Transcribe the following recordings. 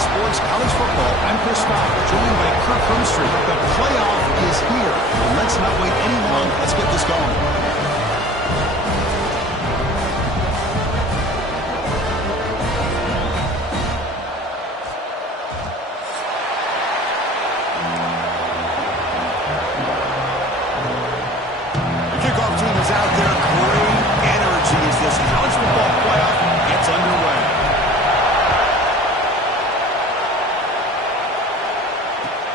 Sports College Football. I'm Chris Scott, joined by Kirk Hermstreet. The playoff is here. Let's not wait any longer. Let's get this going. The kickoff team is out there. Great energy as this college football playoff gets underway.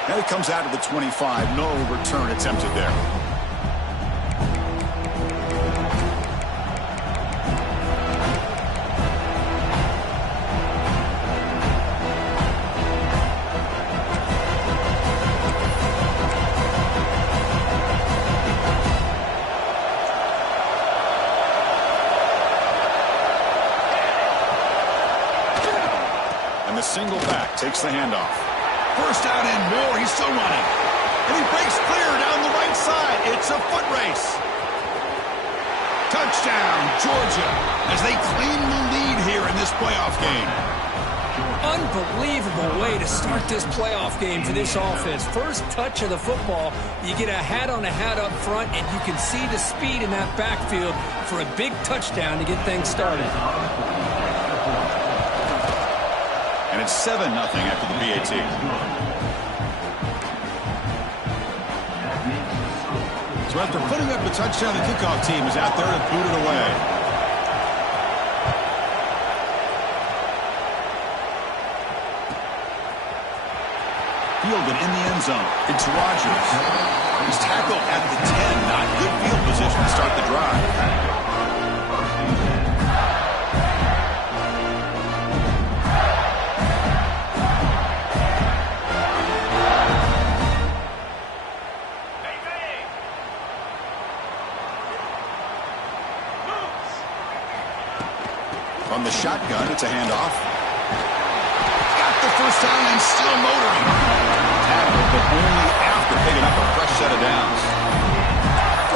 Now he comes out of the 25. No return attempted there. And the single back takes the handoff. First down and more. He's still running. And he breaks clear down the right side. It's a foot race. Touchdown, Georgia, as they claim the lead here in this playoff game. Unbelievable way to start this playoff game for this offense. First touch of the football, you get a hat on a hat up front, and you can see the speed in that backfield for a big touchdown to get things started. And it's 7-0 after the PAT. So after putting up the touchdown, the kickoff team is out there to boot it away. Fielded in the end zone. It's Rodgers. He's tackled at the 10. Not good field position to start the drive. From the shotgun, it's a handoff. Got the first down and still motoring. Tackled, but only after picking up a fresh set of downs.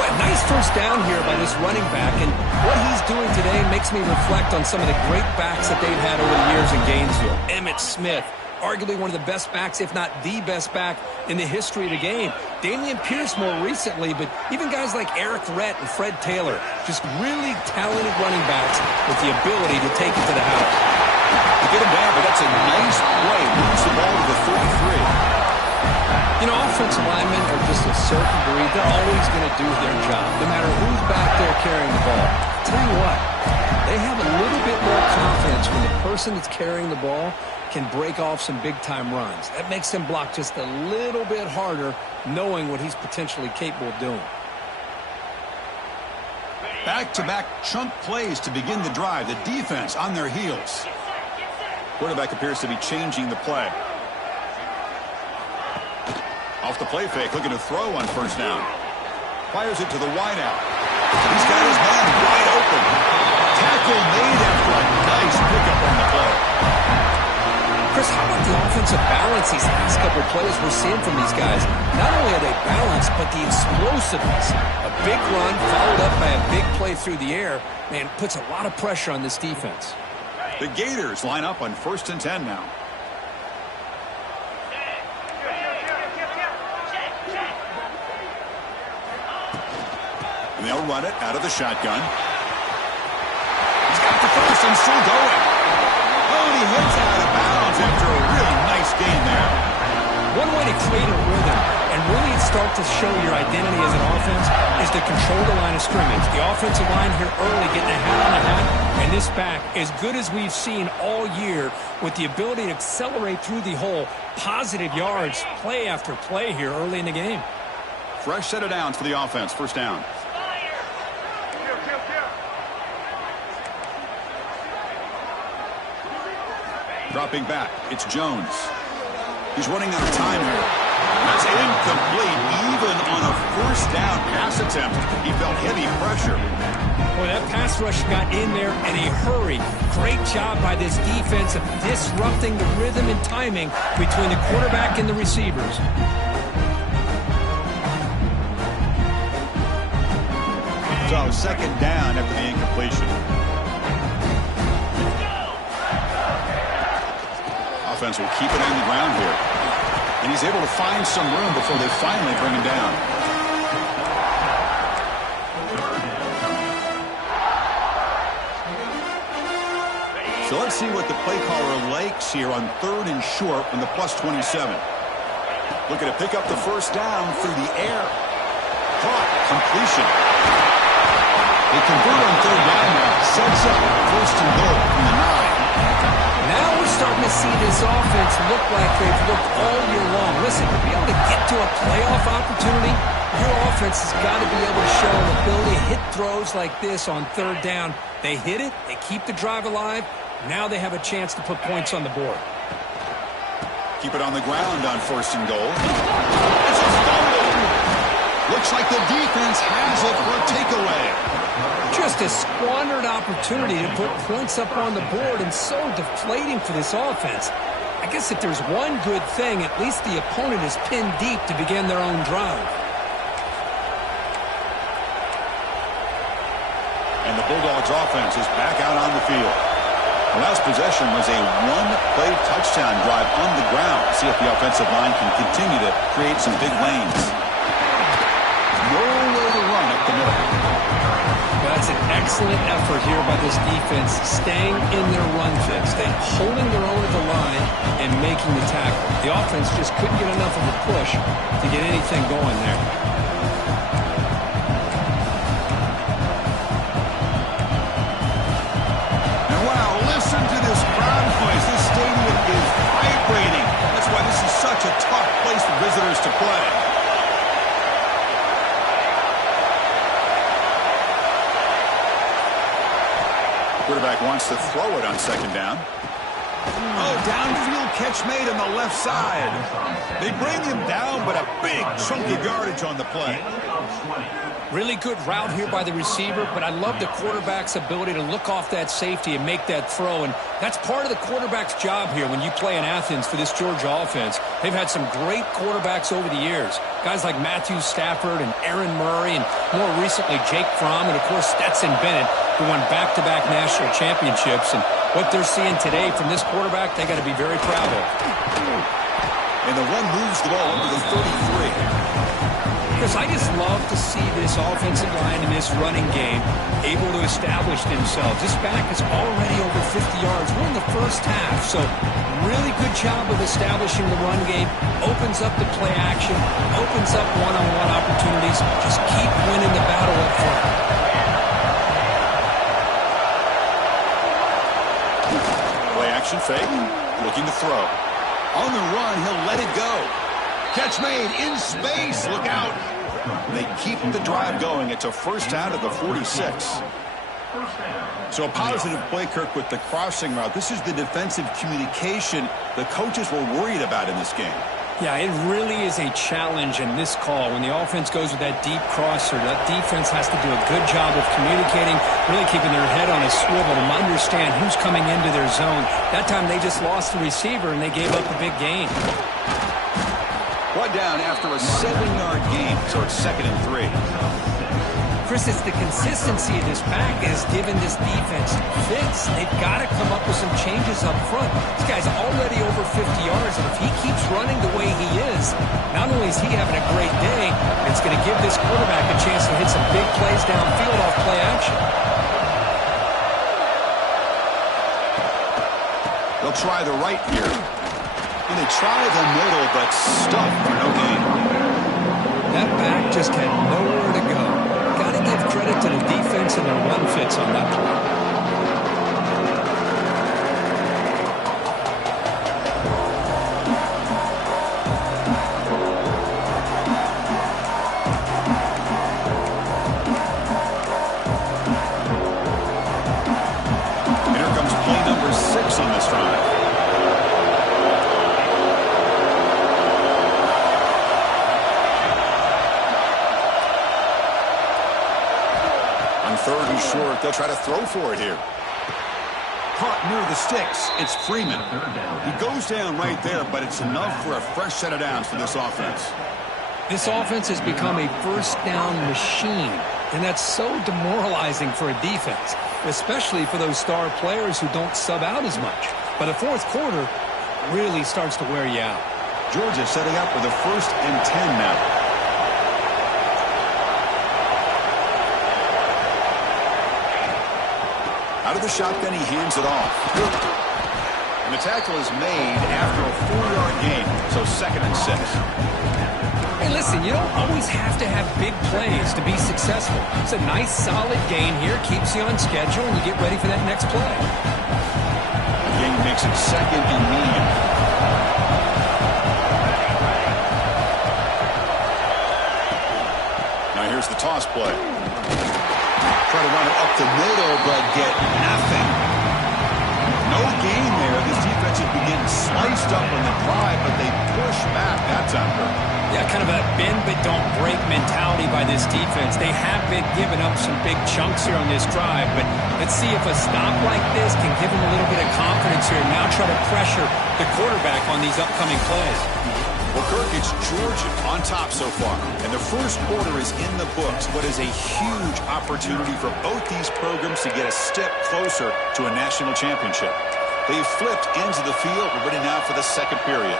Boy, nice first down here by this running back, and what he's doing today makes me reflect on some of the great backs that they've had over the years in Gainesville. Emmitt Smith, arguably one of the best backs, if not the best back in the history of the game. Dameon Pierce more recently, but even guys like Eric Rhett and Fred Taylor, just really talented running backs with the ability to take it to the house. You get him down, but that's a nice play. Moves the ball to the 33. You know, offensive linemen are just a certain breed. They're always going to do their job, no matter who's back there carrying the ball. Tell you what, they have a little bit more confidence when the person that's carrying the ball can break off some big-time runs. That makes them block just a little bit harder, knowing what he's potentially capable of doing. Back-to-back chunk plays to begin the drive. The defense on their heels. Quarterback appears to be changing the play. Off the play fake, looking to throw on first down. Fires it to the wideout. He's got his man wide open. Tackle made after a nice pickup on the play. Chris, how about the offensive balance these last couple of plays we're seeing from these guys? Not only are they balanced, but the explosiveness. A big run followed up by a big play through the air, man, puts a lot of pressure on this defense. The Gators line up on 1st and 10 now. And they'll run it out of the shotgun. He's got the first and still going. Oh, and he hits out of bounds after a really nice gain there. One way to create a rhythm and really start to show your identity as an offense is to control the line of scrimmage. The offensive line here early getting a hat on a hat, and this back, as good as we've seen all year, with the ability to accelerate through the hole, positive yards, play after play here early in the game. Fresh set of downs for the offense. First down. Dropping back, it's Jones. He's running out of time here. That's incomplete. Even on a first down pass attempt, he felt heavy pressure. Boy, that pass rush got in there in a hurry. Great job by this defense of disrupting the rhythm and timing between the quarterback and the receivers. So second down after the incompletion. A offense will keep it on the ground here. And he's able to find some room before they finally bring him down. So let's see what the play caller likes here on 3rd and short from the +27. Looking to pick up the first down through the air. Caught. Completion. They convert on 3rd down now. Sets up 1st and goal from the 9. Now we're starting to see this offense look like they've looked all year long. Listen, to be able to get to a playoff opportunity, your offense has got to be able to show an ability to hit throws like this on 3rd down. They hit it. They keep the drive alive. Now they have a chance to put points on the board. Keep it on the ground on 1st and goal. It's a fumble. Looks like the defense has it for a takeaway. Just a squandered opportunity to put points up on the board, and so deflating for this offense. I guess if there's one good thing, at least the opponent is pinned deep to begin their own drive. And the Bulldogs offense is back out on the field. The last possession was a one-play touchdown drive on the ground. See if the offensive line can continue to create some big lanes. No way to run up the middle. Well, that's an excellent effort here by this defense, staying in their run fix, staying holding their own at the line and making the tackle. The offense just couldn't get enough of a push to get anything going there. Listen to this crowd noise. This stadium is vibrating. That's why this is such a tough place for visitors to play. The quarterback wants to throw it on 2nd down. Oh, downfield catch made on the left side. They bring him down, but a big chunky yardage on the play. Really good route here by the receiver, but I love the quarterback's ability to look off that safety and make that throw, and that's part of the quarterback's job here when you play in Athens for this Georgia offense. They've had some great quarterbacks over the years, guys like Matthew Stafford and Aaron Murray, and more recently Jake Fromm, and of course Stetson Bennett, who won back-to-back national championships. And what they're seeing today from this quarterback, they got to be very proud of. And the one moves the ball into the 33. Chris, I just love to see this offensive line in this running game able to establish themselves. This back is already over 50 yards. We're in the first half, so really good job of establishing the run game. Opens up the play action, opens up one-on-one opportunities. Just keep winning the battle up front. Play action fake, looking to throw. On the run, he'll let it go. Catch made in space. Look out. They keep the drive going. It's a first out of the 46. So a positive play, Kirk, with the crossing route. This is the defensive communication the coaches were worried about in this game. Yeah, it really is a challenge in this call. When the offense goes with that deep crosser, that defense has to do a good job of communicating, really keeping their head on a swivel to understand who's coming into their zone. That time they just lost the receiver and they gave up a big gain. One down after a 7-yard gain, so it's 2nd and 3. Chris, it's the consistency of this back has given this defense fits. They've got to come up with some changes up front. This guy's already over 50 yards, and if he keeps running the way he is, not only is he having a great day, it's going to give this quarterback a chance to hit some big plays downfield off play action. They'll try the right here. And they try the middle, but stuck for no gain. That back just had nowhere to go. Got to give credit to the defense and their run fits on that play. And here comes play number 6 on this drive. On 3rd and short, they'll try to throw for it here. Caught near the sticks. It's Freeman. He goes down right there, but it's enough for a fresh set of downs for this offense. This offense has become a first down machine, and that's so demoralizing for a defense, especially for those star players who don't sub out as much. By the fourth quarter, really starts to wear you out. Georgia setting up with a 1st and 10 now. Out of the shotgun, he hands it off. And the tackle is made after a 4-yard gain, so 2nd and 6. Hey, listen, you don't always have to have big plays to be successful. It's a nice, solid gain here, keeps you on schedule, and you get ready for that next play. The gain makes it 2nd and medium. Now here's the toss play. Try to run it up the middle, but get nothing. No gain there. This defense has been getting sliced up on the drive, but they push back that time. Yeah, kind of a bend but don't break mentality by this defense. They have been giving up some big chunks here on this drive, but let's see if a stop like this can give them a little bit of confidence here and now try to pressure the quarterback on these upcoming plays. Well, Kirk, it's Georgia on top so far, and the first quarter is in the books. What is a huge opportunity for both these programs to get a step closer to a national championship. They've flipped ends of the field. We're ready now for the second period.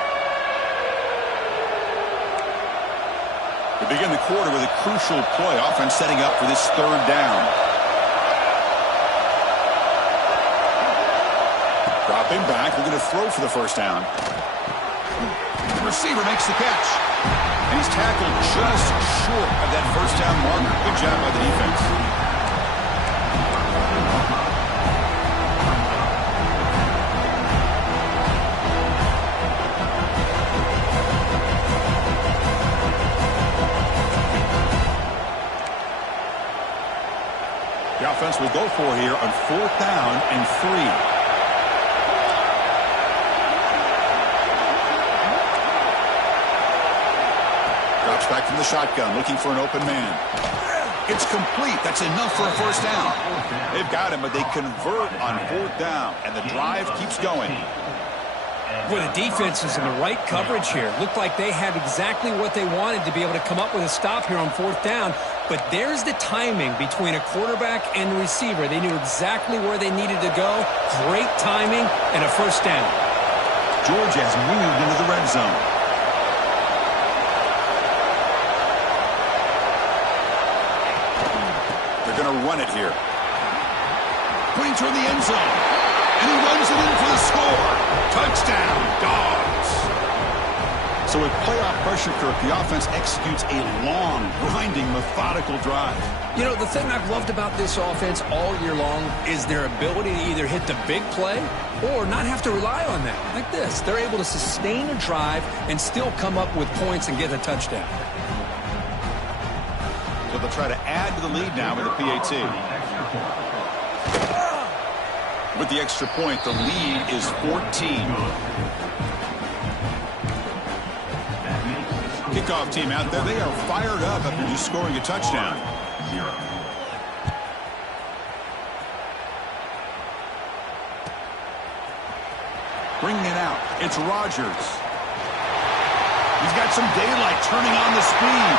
We begin the quarter with a crucial play. Offense setting up for this 3rd down. Dropping back. We're going to throw for the 1st down. The receiver makes the catch. And he's tackled just short of that 1st down marker. Good job by the defense. The offense will go for here on 4th down and 3. Back from the shotgun, looking for an open man. It's complete. That's enough for a 1st down. They've got him, but they convert on 4th down, and the drive keeps going. Well, the defense is in the right coverage here. Looked like they had exactly what they wanted to be able to come up with a stop here on 4th down, but there's the timing between a quarterback and the receiver. They knew exactly where they needed to go. Great timing and a 1st down. Georgia has moved into the red zone. They're going to run it here. Putting toward the end zone. And he runs it in for the score. Touchdown, Dogs. So with playoff pressure, Kirk, the offense executes a long, grinding, methodical drive. You know, the thing I've loved about this offense all year long is their ability to either hit the big play or not have to rely on that. Like this. They're able to sustain a drive and still come up with points and get a touchdown. So they'll try to add to the lead now with the PAT. With the extra point, the lead is 14. Kickoff team out there, they are fired up after just scoring a touchdown. Bringing it out, it's Rodgers. He's got some daylight, turning on the speed.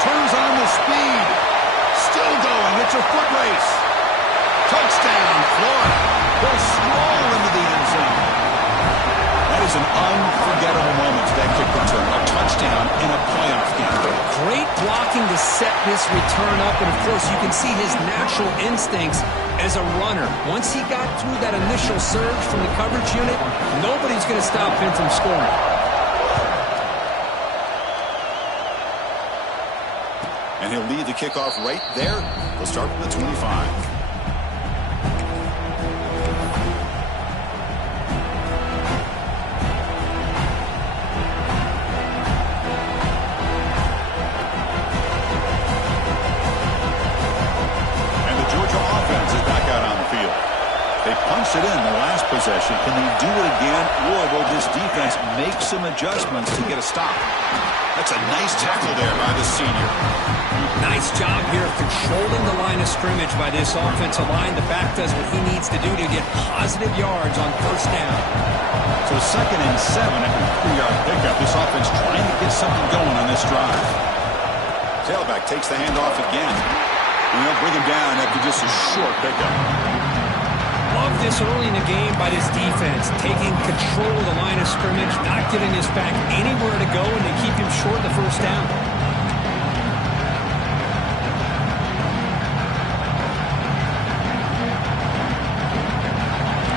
Turns on the speed. Still going. It's a foot race. Touchdown, Florida. They'll stroll into the end zone. That is an unforgettable moment to that kick return. A touchdown in a playoff game. Great blocking to set this return up. And, of course, you can see his natural instincts as a runner. Once he got through that initial surge from the coverage unit, nobody's going to stop him from scoring. And he'll lead the kickoff right there. He'll start from the 25. Punched it in the last possession. Can they do it again, or will this defense make some adjustments to get a stop? That's a nice tackle there by the senior. Nice job here of controlling the line of scrimmage by this offensive line. The back does what he needs to do to get positive yards on 1st down. So 2nd and 7 after a 3-yard pickup. This offense trying to get something going on this drive. Tailback takes the handoff again. And they'll bring him down after just a short pickup. love this early in the game by this defense, taking control of the line of scrimmage, not giving this back anywhere to go, and they keep him short of the first down.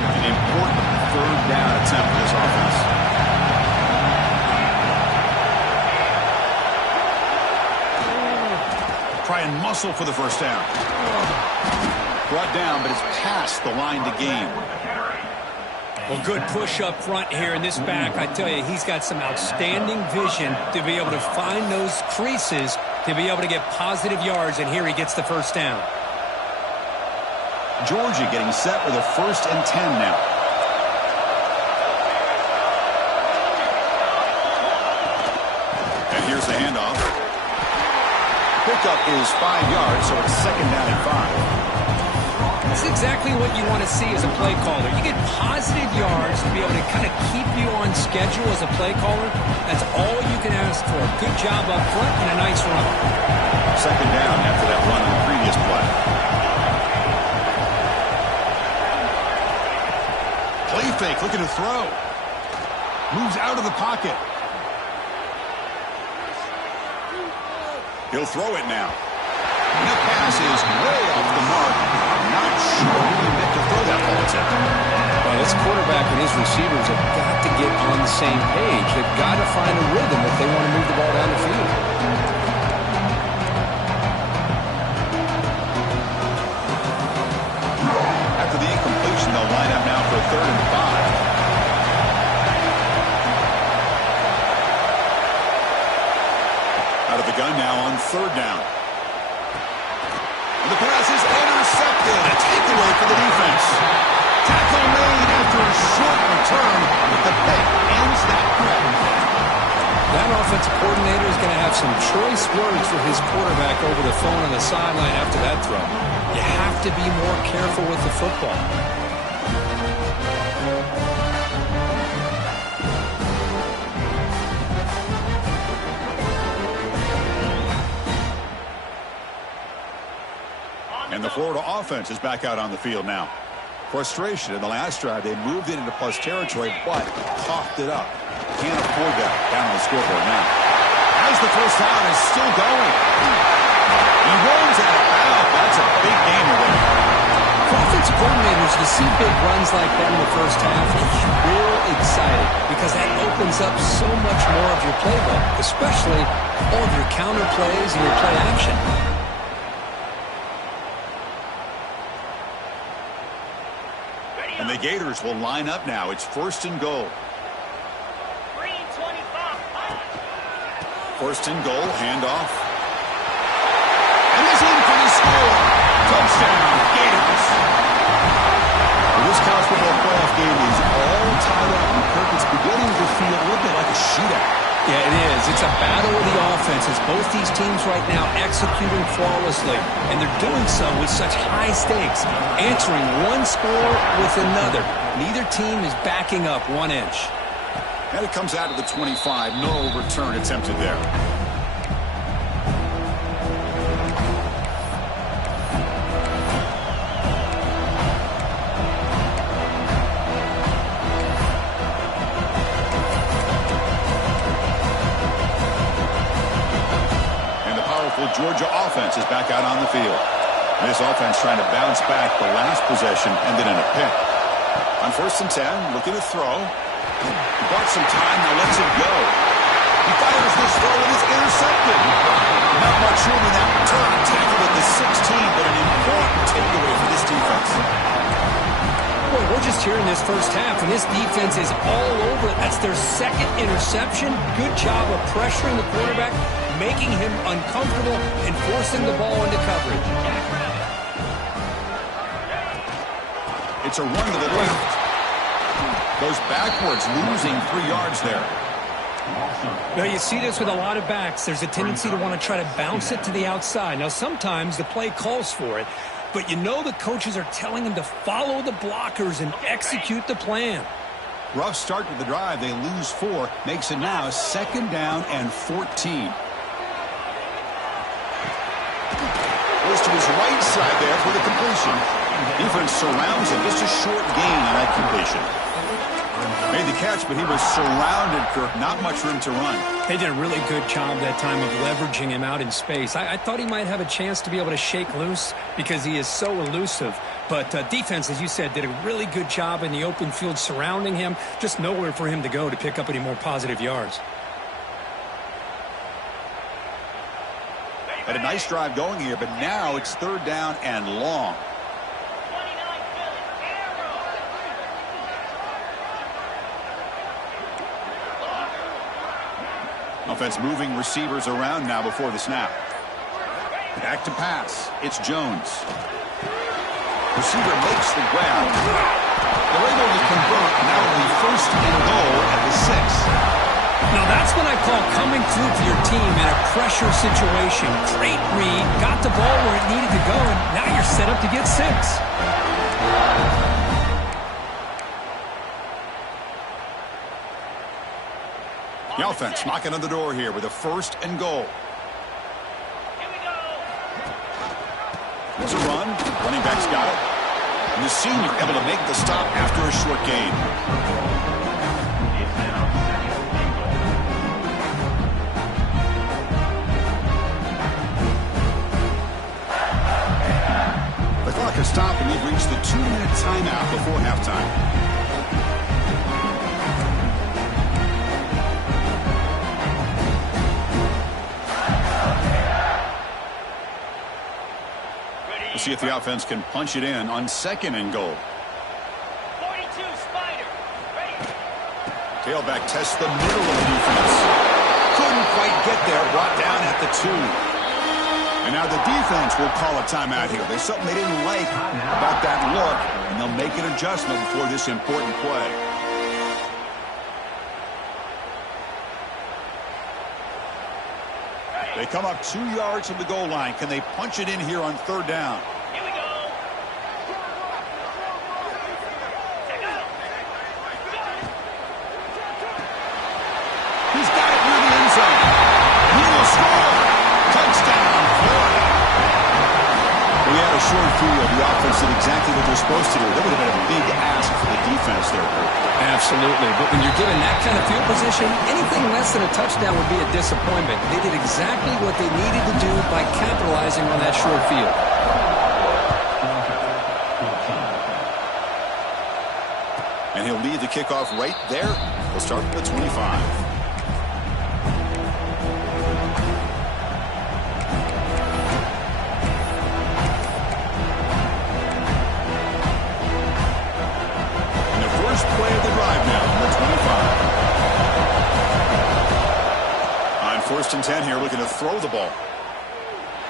An important third down attempt for this offense. Try and muscle for the first down. Brought down, but it's past the line to gain. Well, good push up front here in this back. I tell you, he's got some outstanding vision to be able to find those creases, to be able to get positive yards, and here he gets the first down. Georgia getting set with a 1st and 10 now. And here's the handoff. Pickup is 5 yards, so it's 2nd down and 5. That's exactly what you want to see as a play caller. You get positive yards to be able to kind of keep you on schedule as a play caller. That's all you can ask for. Good job up front and a nice run. 2nd down after that run on the previous play. Play fake, looking to throw. Moves out of the pocket. He'll throw it now. And the pass is way off the mark. Not sure who he meant to throw that ball to. Well, this quarterback and his receivers have got to get on the same page. They've got to find a rhythm if they want to move the ball down the field. After the incompletion, they'll line up now for a 3rd and 5. Out of the gun now on 3rd down. And the pass is intercepted. A takeaway for the defense. Tackle made after a short return, but the play ends that play. That offensive coordinator is going to have some choice words for his quarterback over the phone on the sideline after that throw. You have to be more careful with the football. And the Florida offense is back out on the field now. Frustration in the last drive. They moved it into plus territory, but coughed it up. Can't afford that down on the scoreboard now. As the first down is still going. He rolls out of bounds. That's a big gain there. For offensive coordinators, to see big runs like that in the first half is real exciting because that opens up so much more of your playbook, especially all of your counter plays and your play action. And the Gators will line up now. It's 1st and goal. 1st and goal, handoff. And he's in for the score. Touchdown, Gators. Well, this college football playoff game is all tied up, and Kirk, it's beginning to feel a little bit like a shootout. Yeah, it is. It's a battle of the offenses. Both these teams right now executing flawlessly, and they're doing so with such high stakes, answering one score with another. Neither team is backing up 1 inch. And it comes out of the 25. No return attempted there. Georgia offense is back out on the field. This offense trying to bounce back. The last possession ended in a pick. On 1st and 10, looking to throw. He bought some time, now lets it go. He fires this throw and it's intercepted. Not much room in that return. Tackled at the 16, but an important takeaway for this defense. Boy, we're just here in this first half, and this defense is all over it. That's their 2nd interception. Good job of pressuring the quarterback, making him uncomfortable, and forcing the ball into coverage. It's a run to the left. Goes backwards, losing 3 yards there. Now, you see this with a lot of backs. There's a tendency to want to try to bounce it to the outside. Now, sometimes the play calls for it, but you know the coaches are telling them to follow the blockers and execute the plan. Rough start to the drive. They lose 4. Makes it now 2nd down and 14. Goes to his right side there for the completion. Defense surrounds him. Just a short gain on that completion. Made the catch, but he was surrounded, Kirk. Not much room to run. They did a really good job that time of leveraging him out in space. I thought he might have a chance to be able to shake loose because he is so elusive. But defense, as you said, did a really good job in the open field surrounding him. Just nowhere for him to go to pick up any more positive yards. Had a nice drive going here, but now it's third down and long. Offense moving receivers around now before the snap. Back to pass. It's Jones. Receiver makes the grab. They're able to convert. Now only first and goal at the 6. Now that's what I call coming through for your team in a pressure situation. Great read, got the ball where it needed to go, and now you're set up to get 6. The offense knocking on the door here with a first and goal. It's a run. Running back's got it. And the senior able to make the stop after a short gain. The clock has stopped, and we've reached the 2-minute timeout before halftime. We'll see if the offense can punch it in on second and goal. 42 Spider. Ready. Tailback tests the middle of the defense. Couldn't quite get there. Brought down at the 2. And now the defense will call a timeout here. There's something they didn't like about that look, and they'll make an adjustment before this important play. They come up 2 yards from the goal line. Can they punch it in here on third down? Here we go. Check out. He's got it near the end zone. He will score. Touchdown, Florida. We had a short field. The offense did exactly what they're supposed to do. That would have been a big ask for the defense there, Kurt. Absolutely. But when you're given that kind of field position, anything less than a touchdown would be a disappointment. They did exactly what they needed to do by capitalizing on that short field. And he'll lead the kickoff right there. He'll start from the 25. First play of the drive now on the 25. On first and 10 here, looking to throw the ball.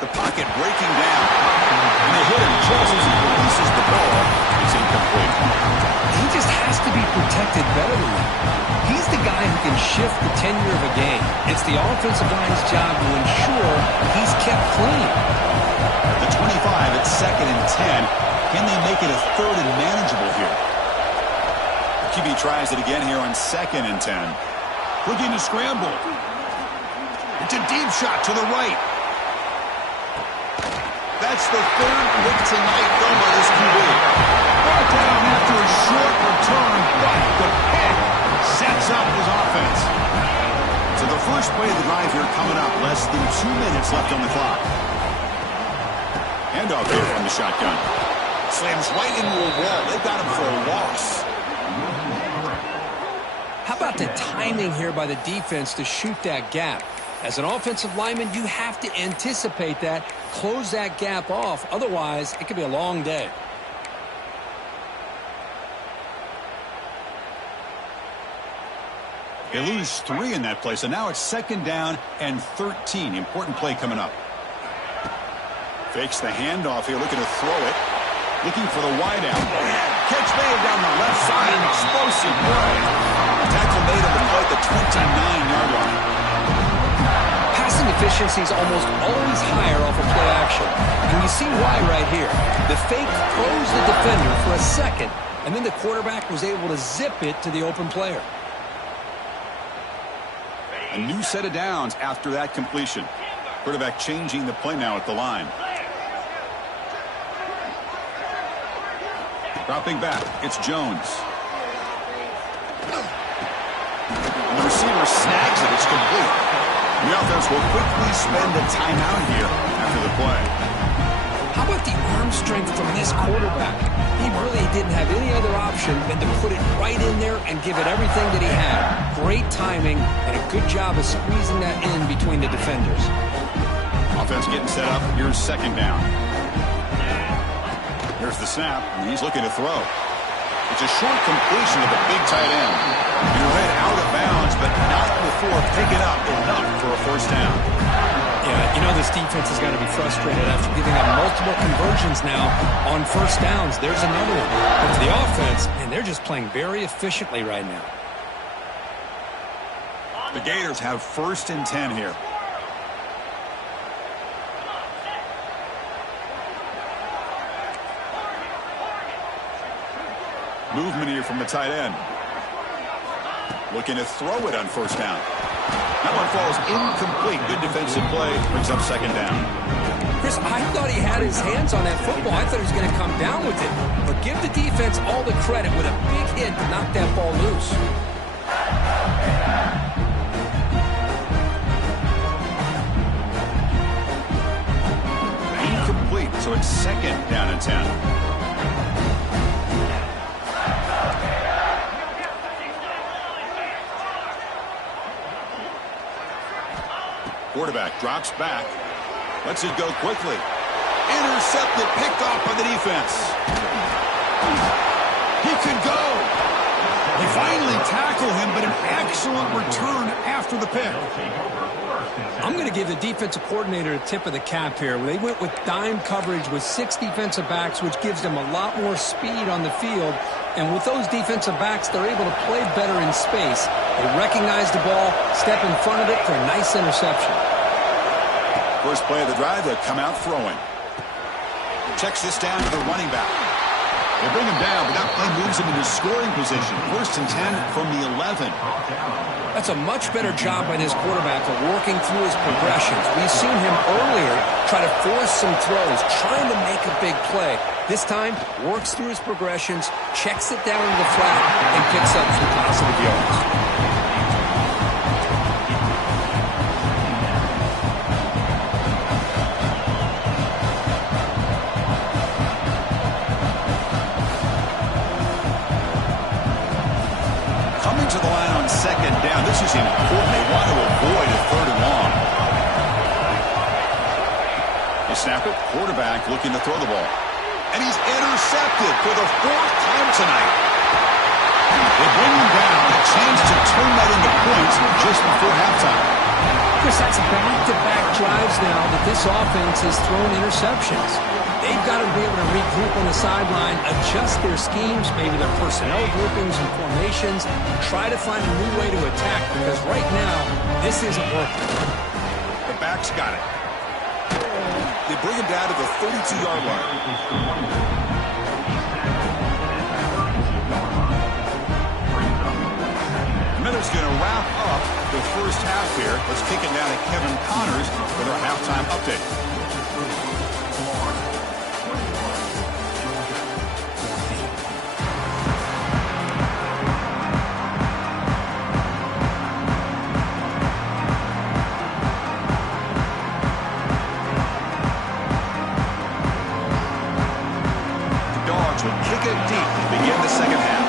The pocket breaking down. And they hit him just as he releases the ball. It's incomplete. He just has to be protected better than that. He's the guy who can shift the tenure of a game. It's the offensive line's job to ensure he's kept clean. The 25 at second and 10. Can they make it a third and manageable here? QB tries it again here on second and 10. Looking to scramble. It's a deep shot to the right. That's the third pick tonight done by this QB. Brought down after a short return, but the pick sets up his offense. So the first play of the drive here coming up. Less than 2 minutes left on the clock. Handoff here from the shotgun. Slams right into a wall. They've got him for a loss. How about the timing here by the defense to shoot that gap? As an offensive lineman, you have to anticipate that, close that gap off. Otherwise, it could be a long day. They lose 3 in that play, so now it's second down and 13. Important play coming up. Fakes the handoff here, looking to throw it. Looking for the wideout. Catch made down the left side, an explosive play. Tackle made on the play at the 29-yard line. Passing efficiency is almost always higher off of play action. And you see why right here. The fake froze the defender for a second, and then the quarterback was able to zip it to the open player. A new set of downs after that completion. Quarterback changing the play now at the line. Dropping back, it's Jones. And the receiver snags it. It's complete. The offense will quickly spend a timeout here after the play. How about the arm strength from this quarterback? He really didn't have any other option than to put it right in there and give it everything that he had. Great timing and a good job of squeezing that in between the defenders. Offense getting set up. Here's second down. Here's the snap, and he's looking to throw. It's a short completion to the big tight end. He ran out of bounds, but not before picking up enough for a first down. Yeah, you know this defense has got to be frustrated after giving up multiple conversions now on first downs. There's another one. But for the offense, and they're just playing very efficiently right now. The Gators have 1st and 10 here. Movement here from the tight end. Looking to throw it on first down. That one falls incomplete. Good defensive play. Brings up second down. Chris, I thought he had his hands on that football. I thought he was going to come down with it. But give the defense all the credit with a big hit to knock that ball loose. Incomplete, so it's second down and 10. Quarterback drops back. Lets it go quickly. Intercepted, picked off by the defense. He could go. They finally tackle him, but an excellent return after the pick. I'm going to give the defensive coordinator a tip of the cap here. They went with dime coverage with 6 defensive backs, which gives them a lot more speed on the field. And with those defensive backs, they're able to play better in space. They recognize the ball, step in front of it for a nice interception. First play of the drive, they'll come out throwing. Checks this down to the running back. They bring him down, but that play moves him into scoring position. 1st and 10 from the 11. That's a much better job by this quarterback of working through his progressions. We've seen him earlier try to force some throws, trying to make a big play. This time, works through his progressions, checks it down to the flat, and picks up some positive yards. Coming to the line on second down. This is important. They want to avoid a 3rd and long. They snap it. Quarterback looking to throw the ball. And he's intercepted for the 4th time tonight. They bring him down. A chance to turn that into points just before halftime. Chris, that's back-to-back drives now that this offense has thrown interceptions. They've got to be able to regroup on the sideline, adjust their schemes, maybe their personnel groupings and formations, try to find a new way to attack, because right now, this isn't working. The back's got it. They bring him down to the 32-yard line. Miller's going to wrap up the first half here. Let's kick it down to Kevin Connors with our halftime update. Kick it deep to begin the second half.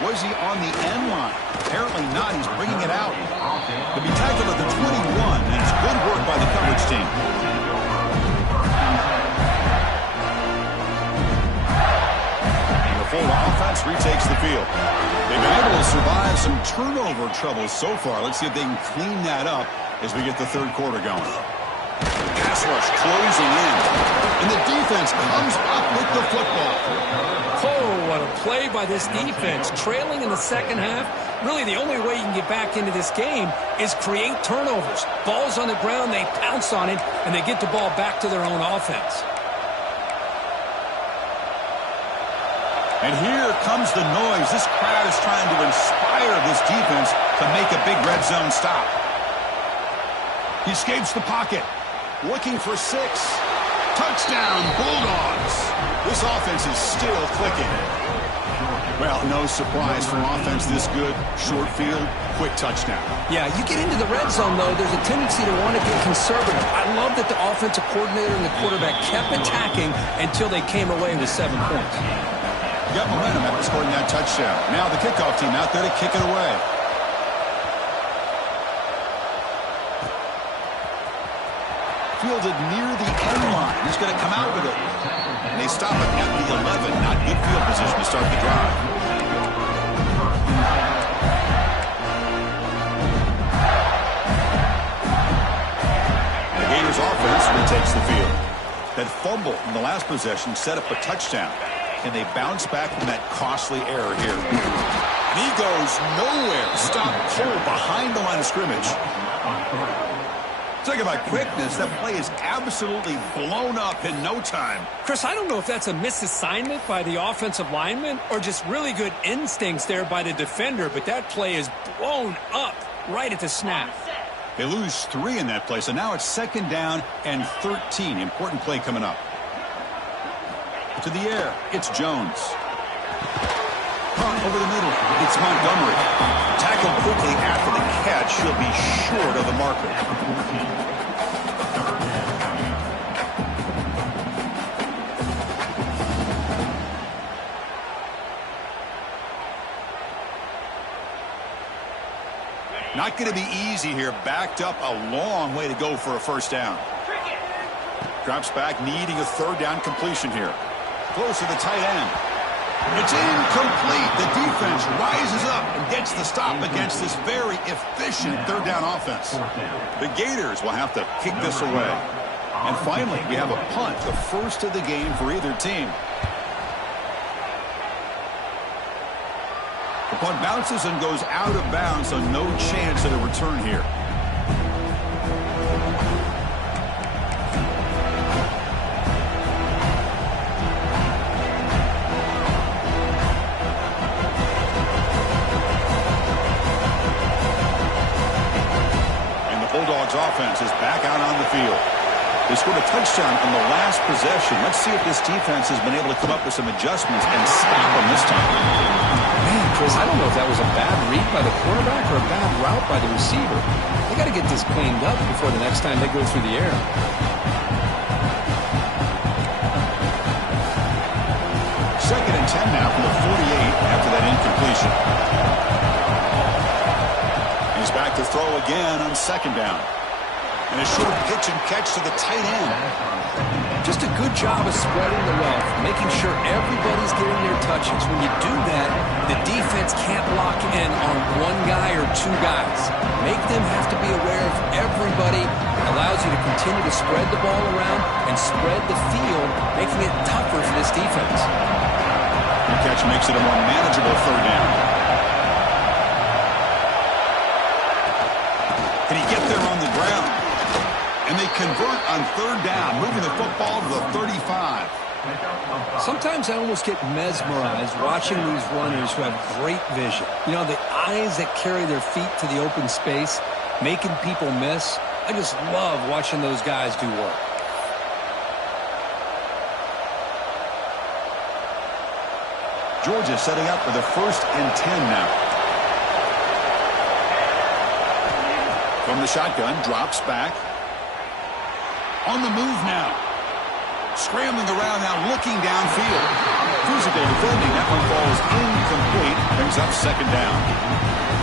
Was he on the end line? Apparently not. He's bringing it out. He'll be tackled at the 21, and it's good work by the coverage team. And the Florida offense retakes the field. They've been able to survive some turnover troubles so far. Let's see if they can clean that up as we get the 3rd quarter going. Pass rush closing in. And the defense comes up with the football. Oh, what a play by this defense. Trailing in the second half, really the only way you can get back into this game is create turnovers. Ball's on the ground, they pounce on it, and they get the ball back to their own offense. And here comes the noise. This crowd is trying to inspire this defense to make a big red zone stop. He escapes the pocket. Looking for 6. Touchdown, Bulldogs. This offense is still clicking. Well, no surprise from offense this good. Short field, quick touchdown. Yeah, you get into the red zone, though, there's a tendency to want to get conservative. I love that the offensive coordinator and the quarterback kept attacking until they came away with 7 points. Got momentum after scoring that touchdown. Now the kickoff team out there to kick it away. Fielded near the end line. He's going to come out with it. And they stop it at the 11. Not good field position to start the drive. The Gators offense retakes the field. That fumble in the last possession set up a touchdown. Can they bounce back from that costly error here? And he goes nowhere. Stop cold behind the line of scrimmage. Talk about quickness. That play is absolutely blown up in no time. Chris, I don't know if that's a misassignment by the offensive lineman or just really good instincts there by the defender, but that play is blown up right at the snap. They lose 3 in that play, so now it's 2nd down and 13. Important play coming up. To the air, it's Jones. Over the middle, it's Montgomery. Tackled quickly after the catch. He'll be short of the marker. Not going to be easy here. Backed up a long way to go for a first down. Drops back, needing a 3rd down completion here. Close to the tight end. It's incomplete. The defense rises up and gets the stop against this very efficient 3rd down offense. The Gators will have to kick this away. And finally, we have a punt, the first of the game for either team. The punt bounces and goes out of bounds, so no chance at a return here. Bulldogs offense is back out on the field. They scored a touchdown on the last possession. Let's see if this defense has been able to come up with some adjustments and stop them this time. Man, Chris, I don't know if that was a bad read by the quarterback or a bad route by the receiver. They got to get this cleaned up before the next time they go through the air. Second and 10 now from the 48 after that incompletion. He's back to throw again on 2nd down. And a short pitch and catch to the tight end. Just a good job of spreading the wealth, making sure everybody's getting their touches. When you do that, the defense can't lock in on 1 guy or 2 guys. Make them have to be aware of everybody. It allows you to continue to spread the ball around and spread the field, making it tougher for this defense. The catch makes it a more manageable 3rd down. Can he get there on the ground? And they convert on 3rd down, moving the football to the 35. Sometimes I almost get mesmerized watching these runners who have great vision. You know, the eyes that carry their feet to the open space, making people miss. I just love watching those guys do work. Georgia setting up for the 1st and 10 now. From the shotgun, drops back. On the move now. Scrambling around now, looking downfield. Physical defending. That one falls incomplete. Brings up 2nd down.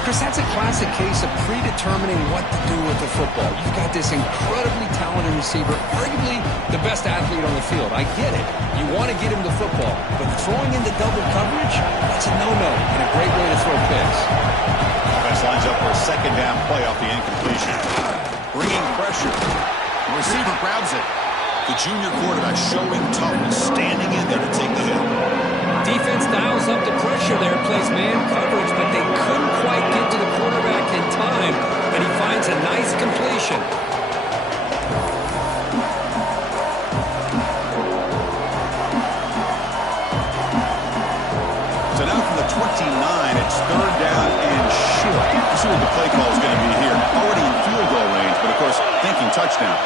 Chris, that's a classic case of predetermining what to do with the football. You've got this incredibly talented receiver, arguably the best athlete on the field. I get it. You want to get him the football. But throwing into double coverage, that's a no-no and a great way to throw picks. Offense lines up for a 2nd down play off the incompletion. Bringing pressure. The receiver grabs it. The junior quarterback showing toughness, standing in there to take the hit. Defense dials up the pressure there, plays man coverage, but they couldn't quite get to the quarterback in time, and he finds a nice completion. So now from the 29, it's 3rd down and short. Let's see what the play call is going to be here. Already in field goal range, but of course, think touchdown.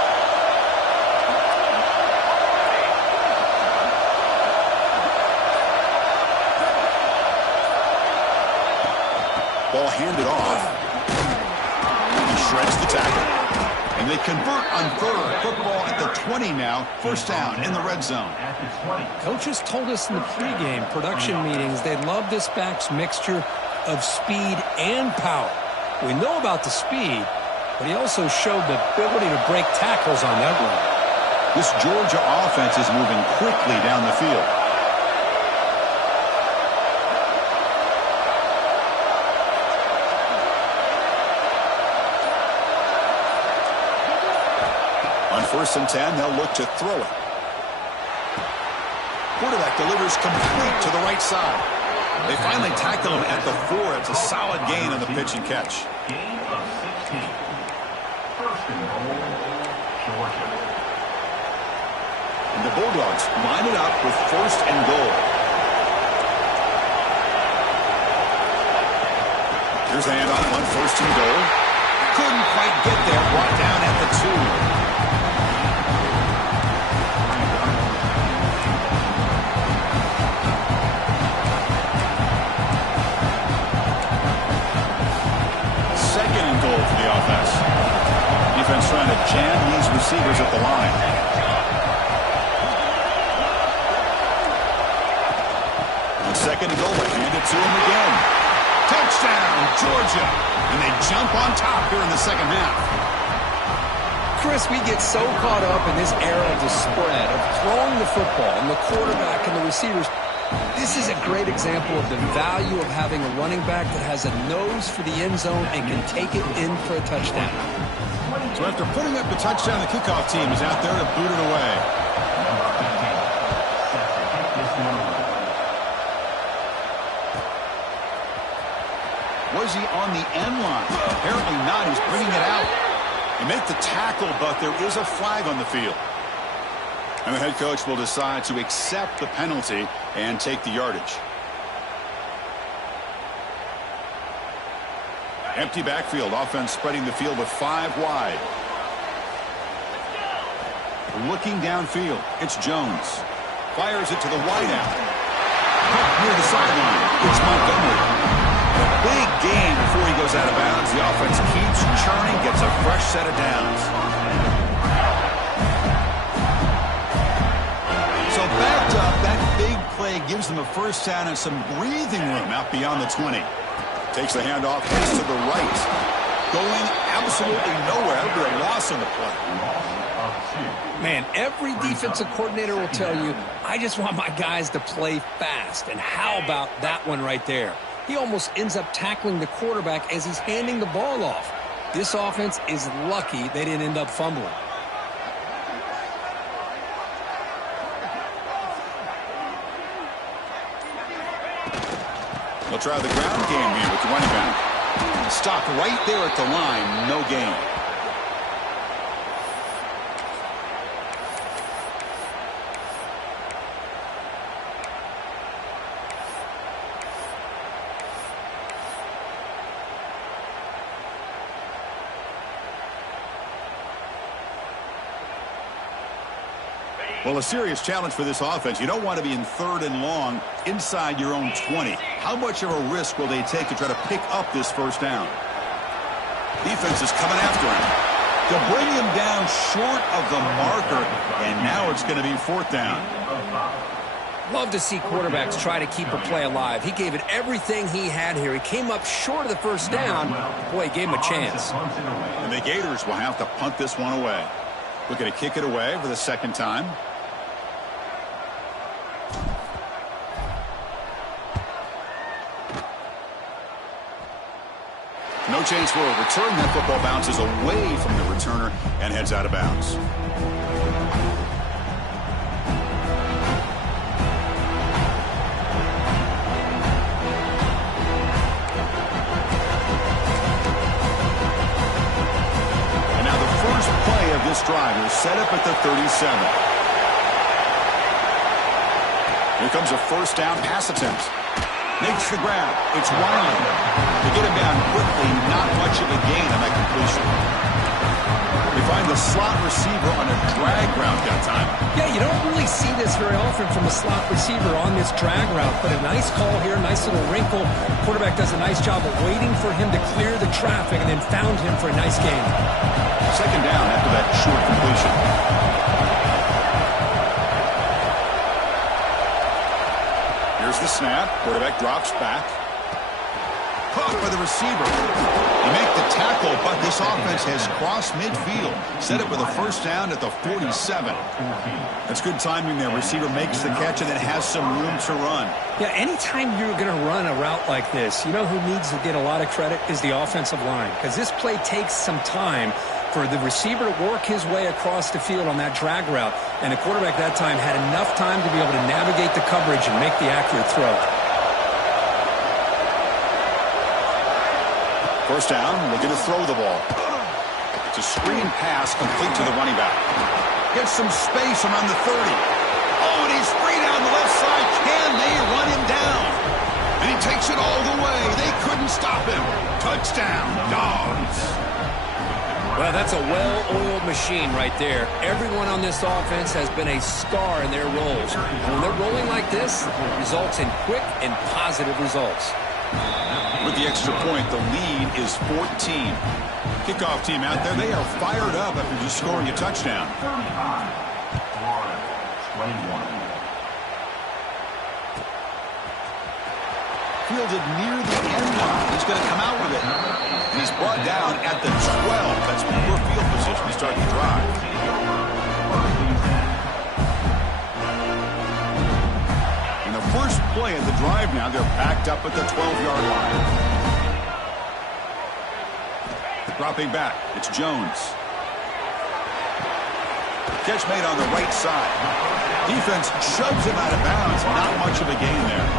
Ball handed off. He shreds the tackle. And they convert on third. Football at the 20 now. First down in the red zone. Coaches told us in the pregame production meetings they love this back's mixture of speed and power. We know about the speed, but he also showed the ability to break tackles on that run. This Georgia offense is moving quickly down the field. On 1st and 10, they'll look to throw it. Quarterback delivers complete to the right side. They finally tackle him at the 4. It's a solid gain on the pitch and catch. Gain of 16. First and goal, Georgia. And the Bulldogs line it up with 1st and goal. Here's the handoff on 1st and goal. Couldn't quite get there. Brought down at the 2. Defense trying to jam these receivers at the line. On 2nd and goal, they hand it to him again. Touchdown, Georgia. And they jump on top here in the second half. Chris, we get so caught up in this era of the spread, of throwing the football and the quarterback and the receivers. This is a great example of the value of having a running back that has a nose for the end zone and can take it in for a touchdown. So after putting up the touchdown, the kickoff team is out there to boot it away. Was he on the end line? Apparently not. He's bringing it out. They make the tackle, but there is a flag on the field. And the head coach will decide to accept the penalty and take the yardage. Empty backfield. Offense spreading the field with 5 wide. Looking downfield. It's Jones. Fires it to the wideout. Near the sideline. It's Montgomery. A big gain before he goes out of bounds. The offense keeps churning. Gets a fresh set of downs. So backed up. That big play gives them a first down and some breathing room out beyond the 20. Takes the handoff, heads to the right. Going absolutely nowhere after a loss on the play. Man, every defensive coordinator will tell you, I just want my guys to play fast. And how about that one right there? He almost ends up tackling the quarterback as he's handing the ball off. This offense is lucky they didn't end up fumbling. They'll try the ground game here with the running back. Stopped right there at the line, no gain. Well, a serious challenge for this offense. You don't want to be in 3rd and long inside your own 20. How much of a risk will they take to try to pick up this first down? Defense is coming after him. They'll bring him down short of the marker, and now it's going to be 4th down. Love to see quarterbacks try to keep a play alive. He gave it everything he had here. He came up short of the first down. Boy, he gave him a chance. And the Gators will have to punt this one away. Looking to kick it away for the 2nd time. No chance for a return. That football bounces away from the returner and heads out of bounds. And now the first play of this drive is set up at the 37. Here comes a first down pass attempt. Makes the grab. It's Wiley. They get him down quickly. Not much of a gain on that completion. We find the slot receiver on a drag route that time. Yeah, you don't really see this very often from a slot receiver on this drag route, but a nice call here, nice little wrinkle. Quarterback does a nice job of waiting for him to clear the traffic and then found him for a nice gain. Second down after that short completion. Here's the snap. Quarterback drops back. Caught by the receiver. They make the tackle, but this offense has crossed midfield. Set up with a first down at the 47. That's good timing there. Receiver makes the catch and then has some room to run. Yeah, anytime you're going to run a route like this, you know who needs to get a lot of credit is the offensive line. Because this play takes some time for the receiver to work his way across the field on that drag route. And the quarterback that time had enough time to be able to navigate the coverage and make the accurate throw. First down, looking to throw the ball. It's a screen pass complete to the running back. Gets some space around the 30. Oh, and he's free down the left side. Can they run him down? And he takes it all the way. They couldn't stop him. Touchdown, Dogs. Well, that's a well-oiled machine right there. Everyone on this offense has been a star in their roles. And when they're rolling like this, it results in quick and positive results. With the extra point, the lead is 14. Kickoff team out there, they are fired up after just scoring a touchdown. 35, Florida, 21. Fielded near the end line. He's going to come out with it. And he's brought down at the 12. That's poor field position to start the drive. First play of the drive now. They're backed up at the 12-yard line. Dropping back. It's Jones. Catch made on the right side. Defense shoves him out of bounds. Not much of a gain there.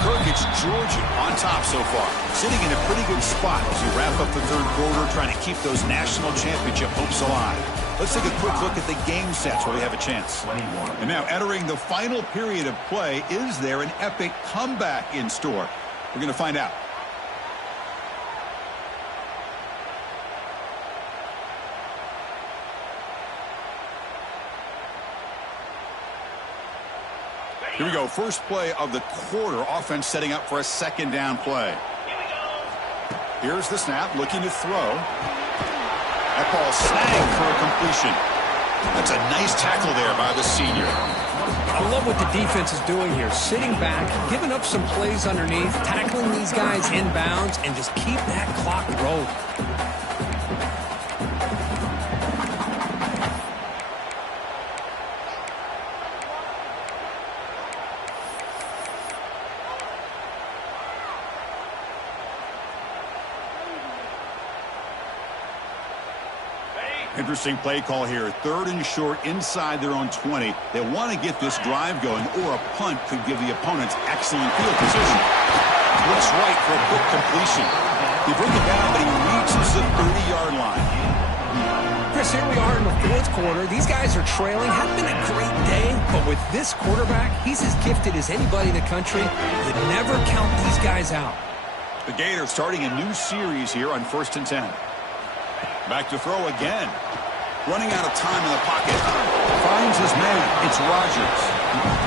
Kirk, it's Georgia on top so far, sitting in a pretty good spot as you wrap up the third quarter, trying to keep those national championship hopes alive. Let's take a quick look at the game sets where we have a chance. And now entering the final period of play, is there an epic comeback in store? We're going to find out. Here we go. First play of the quarter. Offense setting up for a second down play. Here we go. Here's the snap. Looking to throw. That ball snagged for a completion. That's a nice tackle there by the senior. I love what the defense is doing here. Sitting back, giving up some plays underneath, tackling these guys inbounds, and just keep that clock rolling. Interesting play call here. Third and short inside their own 20. They want to get this drive going, or a punt could give the opponents excellent field position. Looks right for a quick completion. He brings it down, but he reaches the 30-yard line. Chris, here we are in the fourth quarter. These guys are trailing. Had been a great day, but with this quarterback, he's as gifted as anybody in the country. You never count these guys out. The Gators starting a new series here on 1st and 10. Back to throw again. Running out of time in the pocket. Finds his man. It's Rodgers.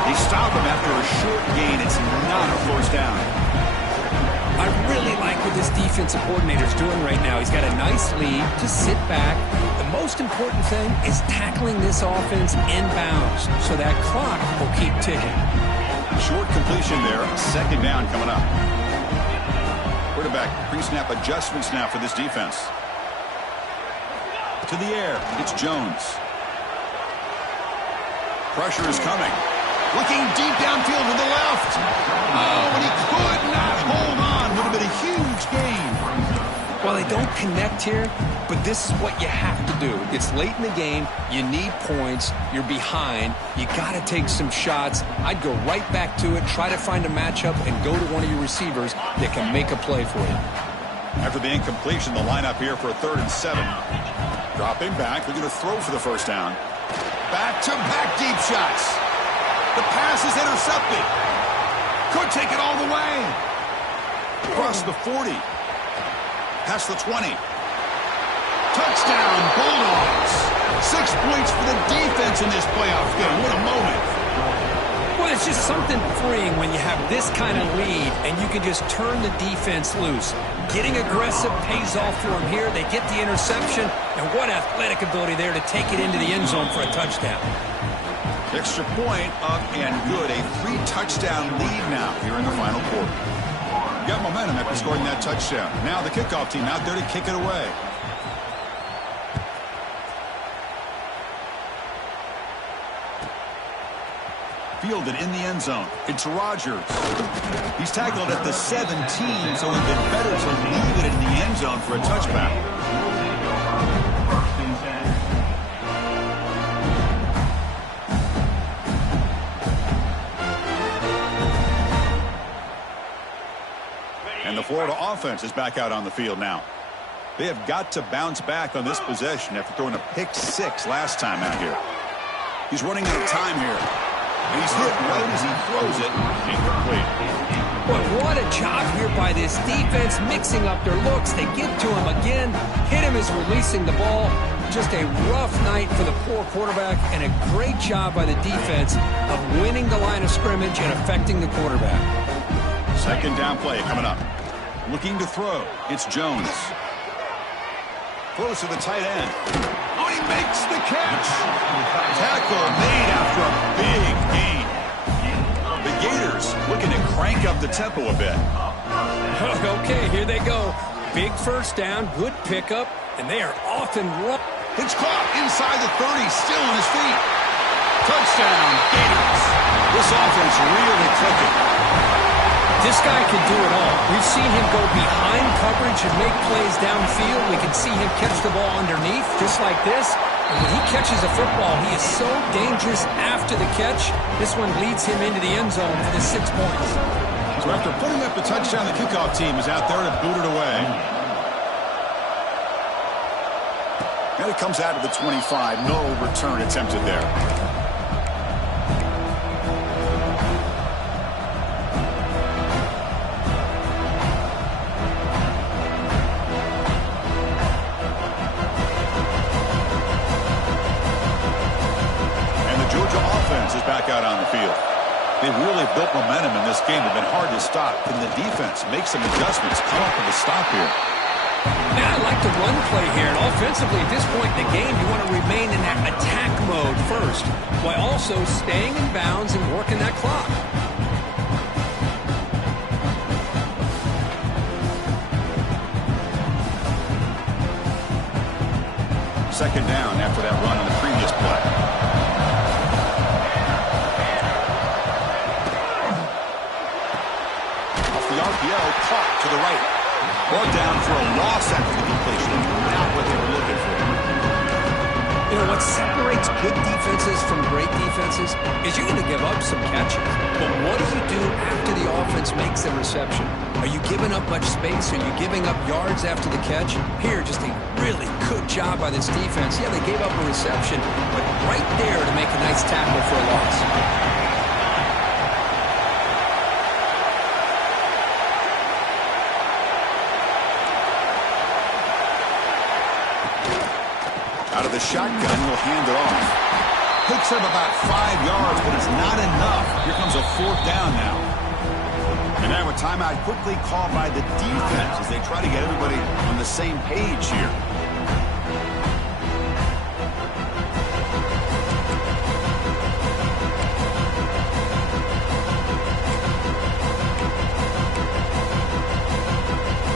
They stop him after a short gain. It's not a first down. I really like what this defensive coordinator is doing right now. He's got a nice lead. Just sit back. The most important thing is tackling this offense inbounds so that clock will keep ticking. Short completion there. Second down coming up. Quarterback pre-snap adjustments now for this defense. To the air. It's Jones. Pressure is coming. Looking deep downfield to the left. Oh, and he could not hold on. Would have been a huge gain. Well, they don't connect here, but this is what you have to do. It's late in the game. You need points. You're behind. You got to take some shots. I'd go right back to it, try to find a matchup, and go to one of your receivers that can make a play for you. After the incompletion, the lineup here for a 3rd and 7. Dropping back, looking to throw for the first down. Back-to-back deep shots. The pass is intercepted. Could take it all the way. Across the 40. Past the 20. Touchdown, Bulldogs. 6 points for the defense in this playoff game. What a moment. Well, it's just something freeing when you have this kind of lead and you can just turn the defense loose. Getting aggressive pays off for them here. They get the interception, and what athletic ability there to take it into the end zone for a touchdown. Extra point up and good. A 3-touchdown lead now here in the final quarter. Got momentum after scoring that touchdown. Now the kickoff team out there to kick it away. Fielded in the end zone. It's Rodgers. He's tackled at the 17, so it would have been better to leave it in the end zone for a touchback. And the Florida offense is back out on the field now. They have got to bounce back on this possession after throwing a pick-6 last time out here. He's running out of time here. And he's hit right as he throws it. Incomplete. Boy, what a job here by this defense, mixing up their looks. They get to him again. Hit him as releasing the ball. Just a rough night for the poor quarterback, and a great job by the defense of winning the line of scrimmage and affecting the quarterback. Second down play coming up. Looking to throw. It's Jones. Throws to the tight end. Oh, he makes the catch. Tackle made after a big gain. The Gators looking to crank up the tempo a bit. Okay, here they go. Big first down, good pickup, and they are off and run. It's caught inside the 30, still on his feet. Touchdown, Gators. This offense really clicking. This guy can do it all. We've seen him go behind coverage and make plays downfield. We can see him catch the ball underneath, just like this. And when he catches a football, he is so dangerous after the catch. This one leads him into the end zone for the 6 points. So after putting up the touchdown, the kickoff team is out there to boot it away. And it comes out of the 25. No return attempted there. Is back out on the field. They've really built momentum in this game. They've been hard to stop. Can the defense make some adjustments? Come up with a stop here. Yeah, I like the run play here. And offensively, at this point in the game, you want to remain in that attack mode first, while also staying in bounds and working that clock. Second down after that run on the previous play. Caught to the right. Brought down for a loss after the completion. Not what they were looking for. You know, what separates good defenses from great defenses is you're going to give up some catches. But what do you do after the offense makes the reception? Are you giving up much space? Are you giving up yards after the catch? Here, just a really good job by this defense. Yeah, they gave up a reception, but right there to make a nice tackle for a loss. Out of the shotgun, will hand it off. Picks up about 5 yards, but it's not enough. Here comes a fourth down now. And now a timeout quickly called by the defense as they try to get everybody on the same page here.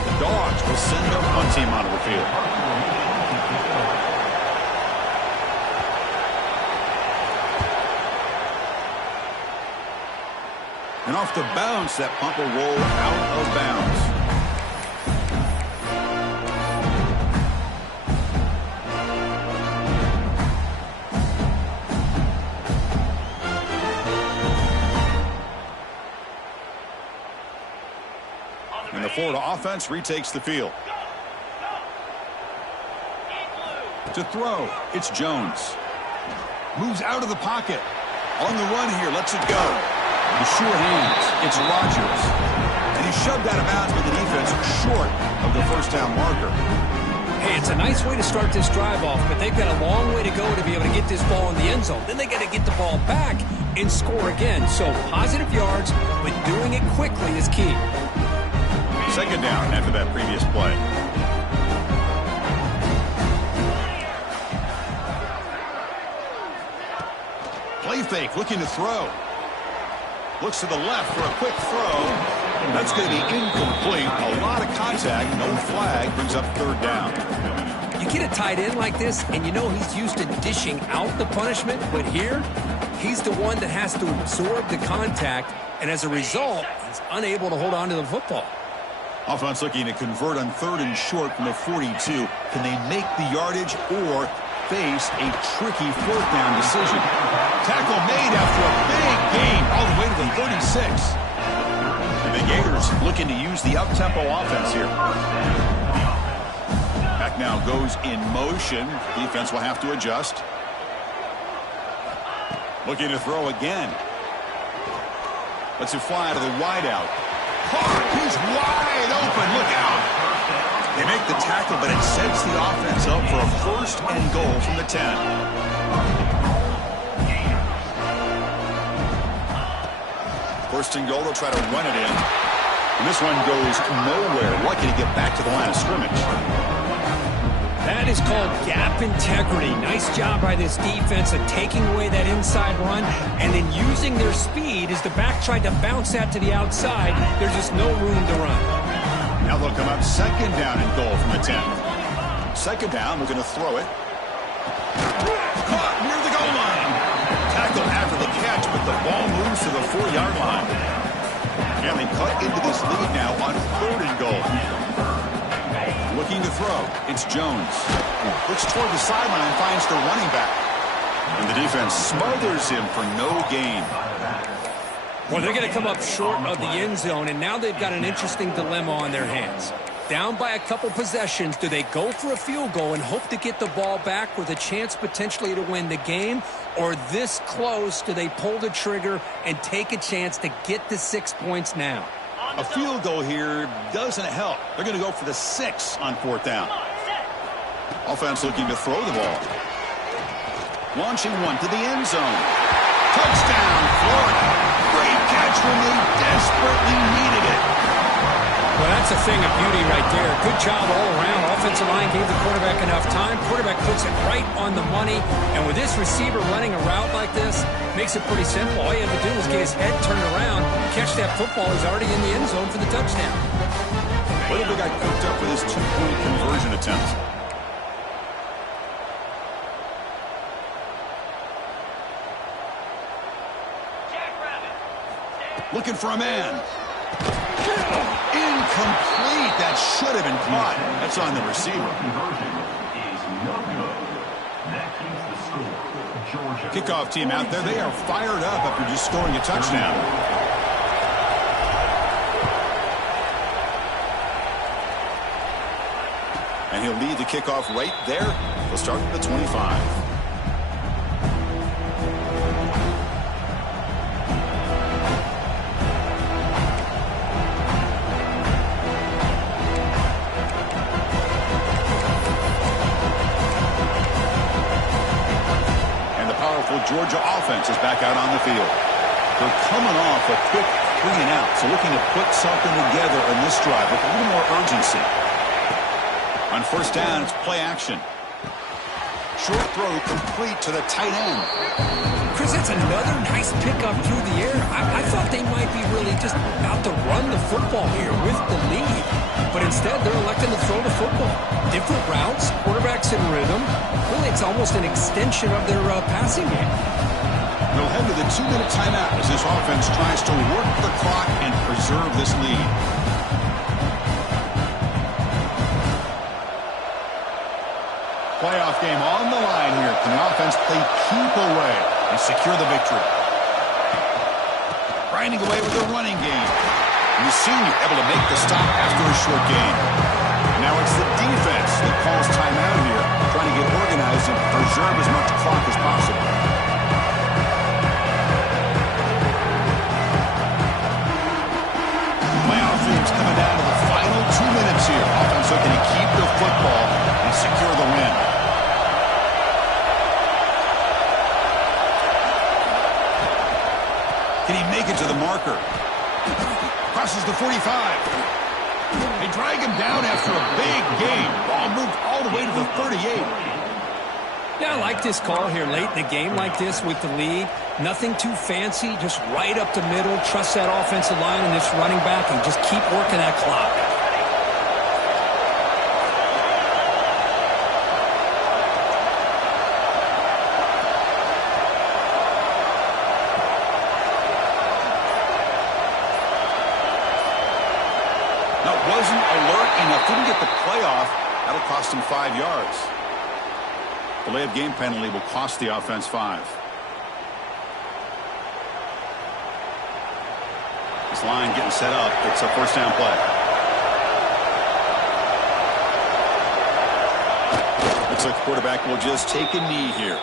The Dogs will send their punt team onto the field. And off the bounce, that punt will roll out of bounds. And the Florida offense retakes the field. To throw, it's Jones. Moves out of the pocket. On the run here, lets it go. The sure hands. It's Rodgers. And he's shoved out of bounds with the defense short of the first down marker. Hey, it's a nice way to start this drive off, but they've got a long way to go to be able to get this ball in the end zone. Then they got to get the ball back and score again. So positive yards, but doing it quickly is key. Second down after that previous play. Play fake, looking to throw. Looks to the left for a quick throw. That's going to be incomplete. A lot of contact, no flag, brings up third down. You get a tight end like this, and you know he's used to dishing out the punishment, but here, he's the one that has to absorb the contact, and as a result, he's unable to hold on to the football. Offense looking to convert on third and short from the 42. Can they make the yardage or face a tricky fourth down decision? Tackle made after a big gain all the way to the 36. The Gators looking to use the up-tempo offense here. Back now goes in motion. Defense will have to adjust. Looking to throw again. Lets it fly to the wideout. He's wide open. Look out. They make the tackle, but it sets the offense up for a first and goal from the 10. First and goal, they'll try to run it in. And this one goes nowhere. Lucky to get back to the line of scrimmage. That is called gap integrity. Nice job by this defense of taking away that inside run and then using their speed as the back tried to bounce that to the outside. There's just no room to run. Now they'll come up second down and goal from the 10. Second down, we're going to throw it. Caught near the goal line. Tackle after the catch, but the ball moves to the 4-yard line. And they cut into this lead now on third and goal. Looking to throw. It's Jones. Looks toward the sideline, finds the running back. And the defense smothers him for no gain. Well, they're going to come up short of the end zone, and now they've got an interesting dilemma on their hands. Down by a couple possessions, do they go for a field goal and hope to get the ball back with a chance potentially to win the game? Or this close, do they pull the trigger and take a chance to get the 6 points now? A field goal here doesn't help. They're going to go for the 6 on fourth down. Offense looking to throw the ball. Launching one to the end zone. Touchdown, Florida. Great catch when they desperately needed it. Well, that's a thing of beauty right there. Good job all around. Offensive line gave the quarterback enough time. Quarterback puts it right on the money. And with this receiver running a route like this, makes it pretty simple. All you have to do is get his head turned around, catch that football. He's already in the end zone for the touchdown. What have they got cooked up for this 2-point conversion attempt? Looking for a man. Incomplete. That should have been caught. That's on the receiver. Kickoff team out there. They are fired up after just scoring a touchdown. And he'll lead the kickoff right there. He'll start at the 25. Georgia offense is back out on the field. They're coming off a quick 3-and-out, so looking to put something together in this drive with a little more urgency. On first down, it's play action. Short throw complete to the tight end. Chris, that's another nice pickup through the air. I thought they might be really just about to run the football here with the lead. But instead, they're electing to throw the football. Different routes, quarterbacks in rhythm. Really, it's almost an extension of their passing game. They'll head to the 2-minute timeout as this offense tries to work the clock and preserve this lead. Playoff game on the line here. Can the offense play keep away and secure the victory? Grinding away with the running game. And the senior able to make the stop after a short gain. Now it's the defense that calls timeout here, trying to get organized and preserve as much clock as possible. crosses the 45. They drag him down after a big gain. Ball moved all the way to the 38. Yeah, I like this call here late in the game like this with the lead. Nothing too fancy, just right up the middle. Trust that offensive line and this running back and just keep working that clock. Now, wasn't alert enough. Didn't get the playoff. That'll cost him 5 yards. Delay of game penalty will cost the offense 5. This line getting set up. It's a first down play. Looks like the quarterback will just take a knee here.